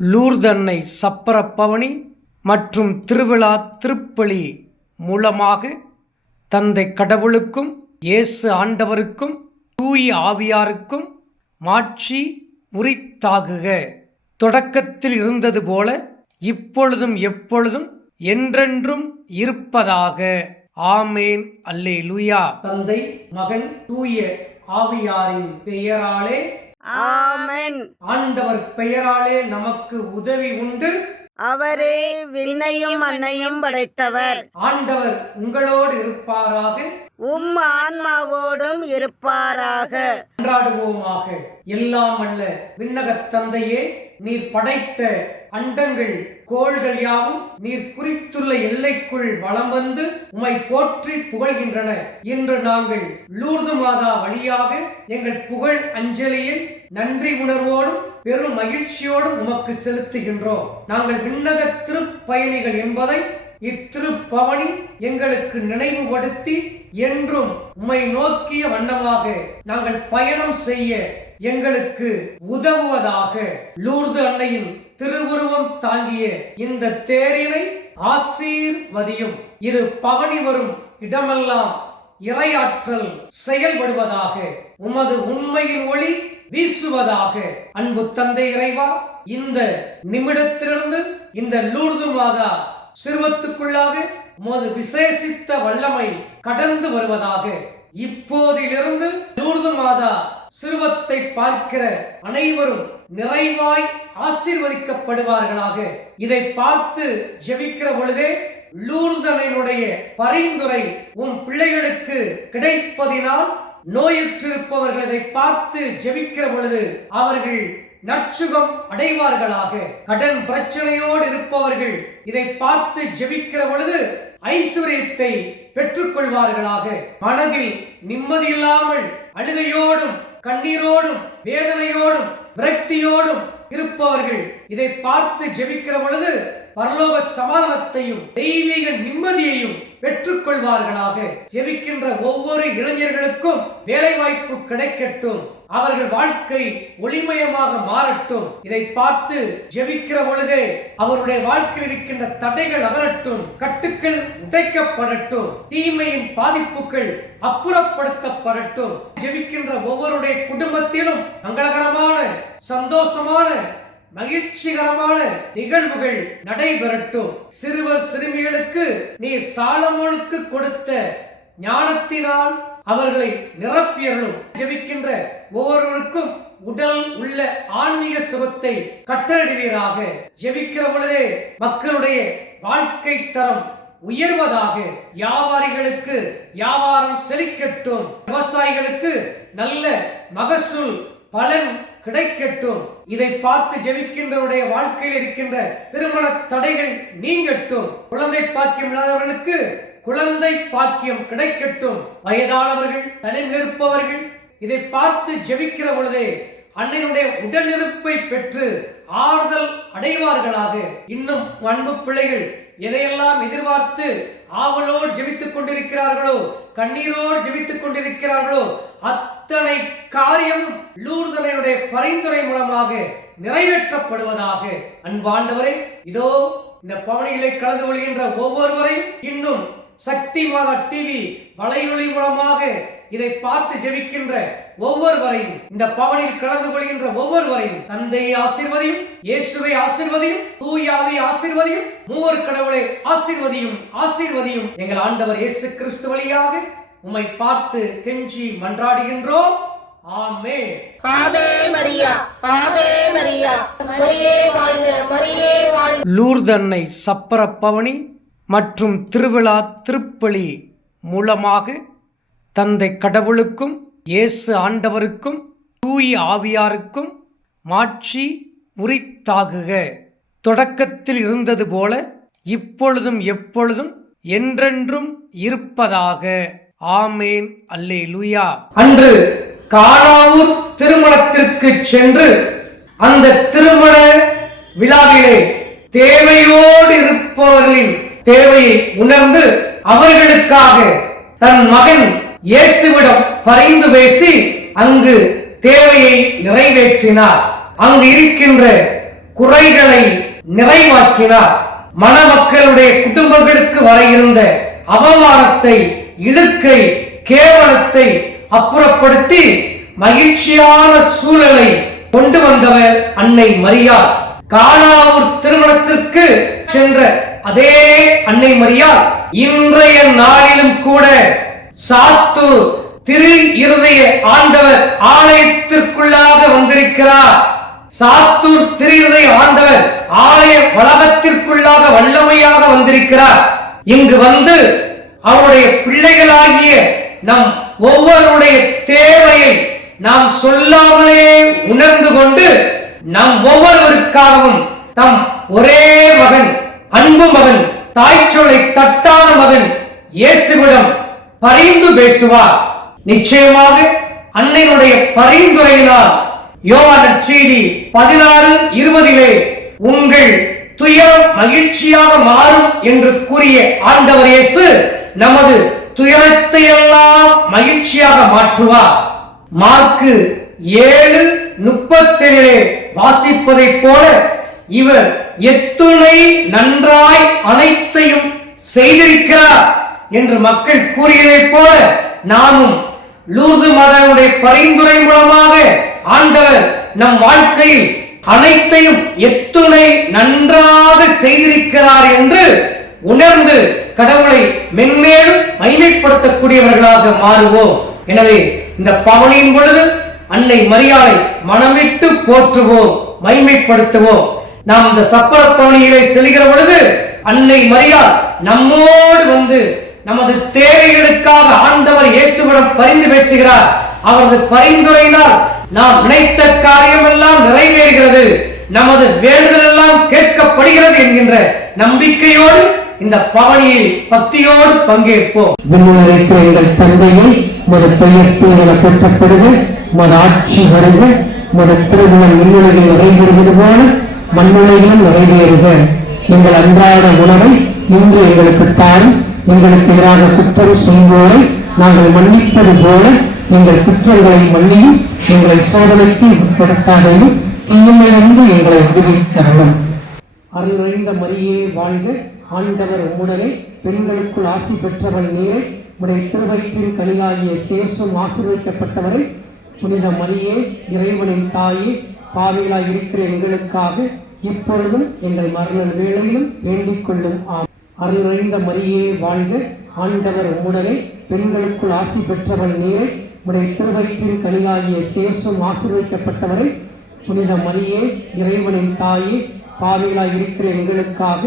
Lourdes அன்னை சப்பரப்பவனி மற்றும் திருவிழா திருப்பலி மூலமாக தந்தை கடவுளுக்கும் இயேசு ஆண்டவருக்கும் தூய ஆவியாருக்கும் மாட்சி உரித்தாகுக. தொடக்கத்தில் இருந்தது போல இப்பொழுதும் எப்பொழுதும் என்றென்றும் இருப்பதாக. ஆமேன். அல்லேலூயா. தந்தை, மகன், தூய ஆவியாரின் பெயராலே ஆமென். ஆண்டவர் பெயராலே நமக்கு உதவி உண்டு. அவரே விண்ணையும் மண்ணையும் படைத்தவர். ஆண்டவர் உங்களோடு இருப்பாராக. உம் ஆன்மாவோடும் இருப்பாராக. கொண்டாடுவோமாக. எல்லாம் அல்ல விண்ணகத் தந்தையே, நீர் படைத்த அண்டங்கள் கோள்கள் யாவும் நீர் குறித்துள்ள எல்லைக்குள் வலம் வந்து உம்மை போற்றி புகழ்கின்றன. இன்று நாங்கள் லூர்து மாதா வழியாக எங்கள் புகழ் அஞ்சலியை நன்றி உணர்வோடும் பெரும் மகிழ்ச்சியோடும் உமக்கு செலுத்துகின்றோம். நாங்கள் விண்ணக திருப்பயணிகள் என்பதை இத்திருப்பவனி எங்களுக்கு நினைவுபடுத்தி என்றும் உம்மை நோக்கிய வண்ணமாக நாங்கள் பயணம் செய்ய எங்களுக்கு உதவுவதாக. லூர்து அன்னையின் திருவுருவம் தாங்கிய இந்த தேரினை ஆசீர்வதியும். இது பவனி வரும் இடமெல்லாம் இறையாற்றல் செயல்படுவதாக. உமது உண்மையின் ஒளி வீசுவதாக. அன்பு தந்தை இறைவா, இந்த நிமிடத்திலிருந்து இந்த லூர்து மாதா சிறுவத்துக்குள்ளாக உமது விசேஷித்த வல்லமை கடந்து வருவதாக. இப்போதிலிருந்து லூர்து மாதா சிறுவத்தை பார்க்கிற அனைவரும் நிறைவாய் ஆசீர்வதிக்கப்படுவார்களாக. இதை பார்த்து ஜெபிக்கிற பொழுதே லூர்தனுடைய பரிந்துரை உம் பிள்ளைகளுக்கு கிடைப்பதினால் நோயுற்றிருப்பவர்கள் இதை பார்த்து ஜெபிக்கிற பொழுது அவர்கள் நற்சுகம் அடைவார்களாக. கடன் பிரச்சனையோடு இருப்பவர்கள் இதை பார்த்து ஜெபிக்கிற பொழுது ஐஸ்வர்யத்தை பெற்றுக்கொள்வார்களாக. மனதில் நிம்மதியில்லாமல் அழுகையோடும் கண்ணீரோடும் வேதனையோடும் விரக்தியோடும் இருப்பவர்கள் இதை பார்த்து ஜெபிக்கிற பொழுது பரலோக சமாதானத்தையும் தெய்வீக நிம்மதியையும் பெற்றுக்கொள்வார்களாக. ஜெபிக்கின்ற ஒவ்வொரு இளைஞர்களுக்கும் வேலை வாய்ப்பு கிடைக்கட்டும். அவர்கள் வாழ்க்கை ஒளிமயமாக மாறட்டும். இதை பார்த்து ஜெபிக்கிற பொழுதே அவருடைய வாழ்க்கையில் இருக்கின்ற தடைகள் அகலட்டும். கட்டுக்கள் உடைக்கப்படட்டும். தீமையின் பாதிப்புகள் அப்புறப்படுத்தப்படட்டும். ஜெபிக்கின்ற ஒவ்வொருடைய குடும்பத்திலும் மங்களகரமான சந்தோஷமான மகிழ்ச்சிகரமான நிகழ்வுகள் நடைபெறட்டும். சிறுவர் சிறுமிகளுக்கு நீ சாலமோனுக்கு கொடுத்த ஞானத்தினால் அவர்களை நிரப்பியர்களும். ஜெபிக்கின்ற ஒவ்வொருவருக்கும் உடல் உள்ள ஆன்மீக சுகத்தை கட்டளையிடுவீராக. ஜெபிக்கிற பொழுதே மக்களுடைய வாழ்க்கை தரம் உயர்வதாக. வியாபாரிகளுக்கு வியாபாரம் செழிக்கட்டும். விவசாயிகளுக்கு நல்ல மகசூல் பலன் கிடைக்கட்டும். இதை பார்த்து ஜெபிக்கின்றவருடைய வாழ்க்கையில் இருக்கின்ற திருமண தடைகள் நீங்கட்டும். குழந்தை பாக்கியம் இல்லாதவர்களுக்கு குழந்தை பாக்கியம் கிடைக்கட்டும். வயதானவர்கள் தலைநிற்பவர்கள் இதை பார்த்து ஜெபிக்கிற பொழுதே அன்னையினுடைய உடனிருப்பை பெற்று ஆறுதல் அடைவார்களாக. இன்னும் அன்பு பிள்ளைகள் எதையெல்லாம் எதிர்பார்த்து ஆவலோடு ஜெபித்துக் கொண்டிருக்கிறார்களோ, கண்ணீரோடு ஜெபித்துக் கொண்டிருக்கிறார்களோ, அத்தனை காரியமும் லூர்தனுடைய பரிந்துரை மூலமாக நிறைவேற்றப்படுவதாக. அன்பாண்டவரே, இதோ இந்த பவனிகளை கலந்து கொள்கின்ற ஒவ்வொருவரையும் இன்னும் சக்தி மாதா டிவி வலையொலி மூலமாக இதை பார்த்து ஜெபிக்கின்ற ஒவ்வொருவரையும், இந்த பவனில் கலந்து கொள்கின்ற ஒவ்வொருவரையும் தந்தையை ஆசீர்வதியும், இயேசுவை ஆசீர்வதியும், தூய ஆவியை ஆசீர்வதியும், மூவர் கடவுளை ஆசீர்வதியும் ஆசீர்வதியும். எங்கள் ஆண்டவர் இயேசு கிறிஸ்து வழியாக உம்மை பார்த்து கெஞ்சி மன்றாடுகின்றோம். ஆமென். ஆவே மரியா, ஆவே மரியா, மரியே வாழ்க, மரியே வாழ்க. லூர்து அன்னை சப்பரப்பவனி மற்றும் திருவிழா திருப்பலி மூலமாக தந்தை கடவுளுக்கும் இயேசு ஆண்டவருக்கும் தூய ஆவியாருக்கும் மாட்சி உரித்தாகுக. தொடக்கத்தில் இருந்தது போல இப்பொழுதும் எப்பொழுதும் என்றென்றும் இருப்பதாக. ஆமேன். அல்லேலூயா. அன்று கானாவூர் திருமணத்திற்கு சென்று அந்த திருமண விழாவிலே தேவையோடு இருப்பவர்களின் தேவையை உணர்ந்து அவர்களுக்காக தன் மகன் இயேசுவிடம் பரிந்து பேசி அங்கு தேவையை நிறைவேற்றினார். அங்கு இருக்கின்ற குறைகளை நிறைவாக்கினார். மணமக்களுடைய குடும்பங்களுக்கு வர இருந்த அவமானத்தை, இழுக்கை, கேவலத்தை அப்புறப்படுத்தி மகிழ்ச்சியான சூழலை கொண்டு வந்தவர் அன்னை மரியாள். கானாவூர் திருமணத்திற்கு சென்ற அதே அன்னை மரியாள் இன்றைய நாளிலும் கூட சாத்தூர் திரு இருதய ஆண்டவர் ஆலயத்திற்குள்ளாக வந்திருக்கிறார். சாத்தூர் திரு இருதய ஆண்டவர் ஆலய வளாகத்திற்குள்ளாக வல்லமையாக வந்திருக்கிறார். இங்கு வந்து அவருடைய பிள்ளைகளாகிய நம் ஒவ்வொருடைய தேவையை நாம் சொல்லாமலே உணர்ந்து கொண்டு நம் ஒவ்வொருவருக்காகவும் தம் ஒரே மகன், அன்பு மகன், தாய் சொல்லை தட்டாத மகன் இயேசுவிடம் பரிந்து பேசுவார். நிச்சயமாக அன்னையினுடைய பரிந்துரையினால் யோவான் நற்செய்தி 16:20 உங்கள் துயரம் மகிழ்ச்சியாக மாறும் என்று கூறிய ஆண்டவர் இயேசு நமது துயரத்தை எல்லாம் மகிழ்ச்சியாக மாற்றுவார். மார்க்கு 7:37 வாசிப்பதை போல இவர் எத்துணை நன்றாய் அனைத்தையும் செய்திருக்கிறார் என்று மக்கள் கூறியதை போல நாமும் லூர்து மாதாவுடைய பரிந்துரை மூலமாக ஆண்டவர் நம் வாழ்க்கையில் அனைத்தையும் எத்துணை நன்றாக செய்திருக்கிறார் என்று உணர்ந்து கடவுளை மென்மேலும் மகிமைப்படுத்தக்கூடியவர்களாக மாறுவோம். எனவே இந்த பவனியின் பொழுது அன்னை மரியாளை மனமிட்டு போற்றுவோம், மகிமைப்படுத்துவோம். நாம் இந்த சப்பர பவனியிலே செல்கிற பொழுது அன்னை மரியாள் நம்மோடு வந்து நமது தேவைகளுக்காக ஆண்டவர் இயேசுவிடம் பரிந்து பேசுகிறார். அவரது பரிந்துரையினால் நாம் நினைத்த காரியம் எல்லாம் நிறைவேறுகிறது, நமது வேண்டுதல் எல்லாம் கேட்கப்படுகிறது என்கின்ற நம்பிக்கையோடு இந்த பவனியில் பக்தியோடு பங்கேற்போம். எங்கள் தந்தையை மது பெயர் தூயென போற்றப்படுக, மது ஆட்சி வருக, மது திருவிழம் விண்ணுலகில் நிறைவேறுவது போல மண்ணுலகிலும் நிறைவேறுக. எங்கள் அன்றாட உணவை இன்று எங்களுக்கு தாரும். எங்களுக்கு எதிராக குற்றம் செய்வோரை நாங்கள் மன்னிப்பது போல எங்கள் குற்றங்களை மன்னியும். எங்களை சோதனைக்கு உட்படுத்தாதையும் தீமையிலிருந்து எங்களை விடுவித்தரணும். அருள் நிறைந்த மரியே வாழ்க, ஆண்டவர் உம்முடனே, பெண்களுக்குள் ஆசி பெற்றவள் நீரே, உடைய திருவயிற்றின் கனியாகிய சேசும் ஆசீர்வதிக்கப்பட்டவரை. புனித மரியே, இறைவனின் தாயே, பாவிகளாய் இருக்கிற எங்களுக்காக இப்பொழுதும் எங்கள் மரண வேளையிலும் வேண்டிக் கொள்ளும். அருள் நிறைந்த மரியே வாழ்க, ஆண்டவர் உம்முடனே, பெண்களுக்குள் ஆசி பெற்றவள் நீரே, உடைய திருவயிற்றின் கனியாகிய சேசும் ஆசீர்வதிக்கப்பட்டவரை. புனித மரியே, இறைவனின் தாயே, பாவிகளாய் இருக்கிற எங்களுக்காக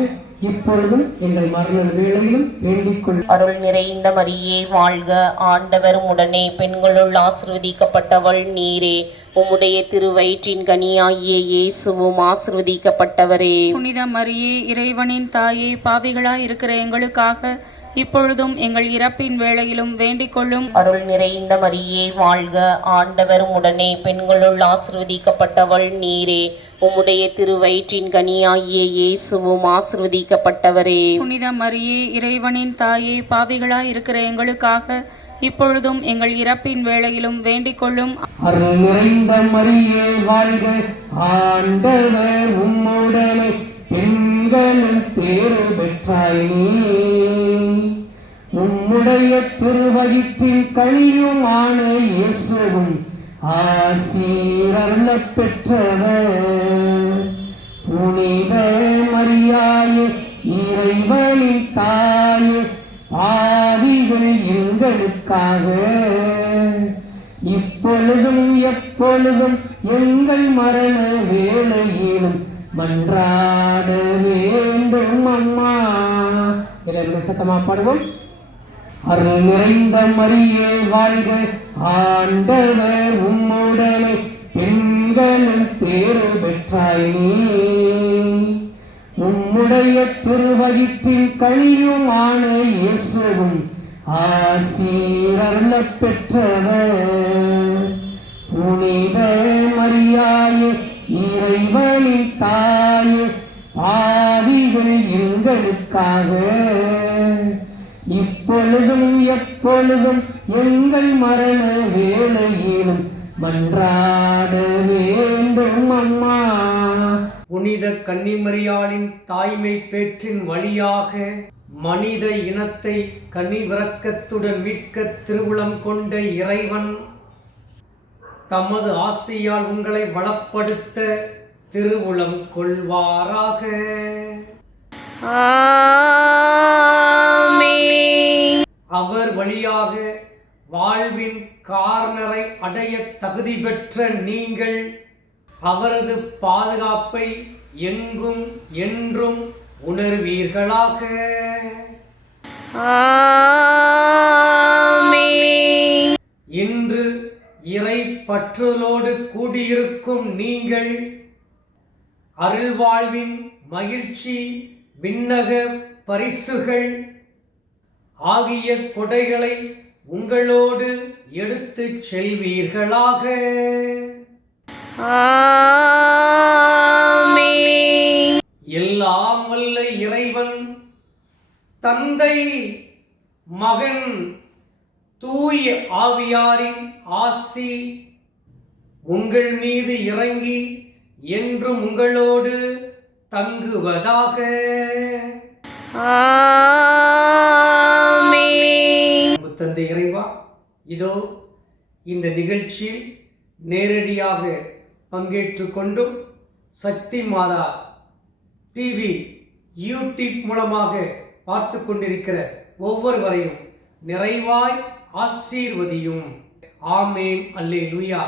இப்பொழுதும் எங்கள் மரண வேளையிலும் வேண்டிக் கொள். அருள் நிறைந்த மரியே வாழ்க, ஆண்டவர் உடனே, பெண்களுள் ஆசீர்வதிக்கப்பட்டவள் நீரே, உம்முடைய திருவயிற்றின் கனியாகிய இயேசுவும் ஆசீர்வதிக்கப்பட்டவரே. புனித மரியே, இறைவனின் தாயே, பாவிகளாய் இருக்கிற எங்களுக்காக இப்பொழுதும் எங்கள் இறப்பின் வேளையிலும் வேண்டிக் கொள்ளும். அருள் நிறைந்த மரியே வாழ்க, ஆண்டவர் உடனே, பெண்களுள் ஆசீர்வதிக்கப்பட்டவள் நீரே, உம்முடைய திருவயிற்றின் கனியாகிய இயேசுவும் ஆசீர்வதிக்கப்பட்டவரே. புனித மரியே, இறைவனின் தாயே, பாவிகளாய் இருக்கிற எங்களுக்காக இப்பொழுதும் எங்கள் இறப்பின் வேளையிலும் வேண்டிக் கொள்ளும். அருள் நிறைந்த மரியே வாழ்க, ஆண்டவர் உம்முடனே, பெண்களும் பேறு பெற்றாய் நீ. உம்முடைய திருவயிற்றின் கனியும் ஆன இயேசுவும் ஆசீர் பெற்றவர். புனித மரியாயே, இறைவனின் தாயே, பாவிகள் எங்களுக்காக இப்பொழுதும் எப்பொழுதும் எங்கள் மரண வேளையிலும் மன்றாட வேண்டும் அம்மா. எல்லாரும் சத்தமா பாடுவோம். அருள் நிறைந்த மரியே வாழ்க, ஆண்டவர் உம்முடனே, பெண்களும் பேறு பெற்றாய் நீ. உம்முடைய திருவயிற்றின் கனியும் ஆன இயேசுவும் ஆசீர் பெற்றவர். புனித மரியாயே, இறைவனின் தாயே, பாவிகள் எங்களுக்காக இப்பொழுதும் எப்பொழுதும் எங்கள் மரண வேளையிலும் மன்றாட வேண்டும் அம்மா. புனித கன்னிமரியாளின் தாய்மை பேற்றின் வழியாக மனித இனத்தை கனிவிரக்கத்துடன் மீட்க திருவுளம் கொண்ட இறைவன் தமது ஆசையால் உங்களை வளப்படுத்த திருவுளம் கொள்வாராக. ஆமென். அவர் வழியாக வாழ்வின் கார்னரை அடைய தகுதி பெற்ற நீங்கள் அவரது பாதுகாப்பை எங்கும் என்றும் உணர்வீர்களாக. ஆமென். இன்று இறை பற்றுதலோடு கூடியிருக்கும் நீங்கள் அருள்வாழ்வின் மகிழ்ச்சி, விண்ணக பரிசுகள் ஆகிய கொடைகளை உங்களோடு எடுத்துச் செல்வீர்களாக. ஆமென். எல்லாம் வல்ல இறைவன் தந்தை, மகன், தூய ஆவியாரின் ஆசி உங்கள் மீது இறங்கி என்றும் உங்களோடு தங்குவதாக. ஆமென். தந்தை இறைவா, இதோ இந்த நிகழ்ச்சியில் நேரடியாக பங்கேற்று கொண்டும் சக்தி மாதா டிவி யூடியூப் மூலமாக பார்த்து கொண்டிருக்கிற ஒவ்வொருவரையும் நிறைவாய் ஆசீர்வதியும். ஆமேன். அல்லேலூயா.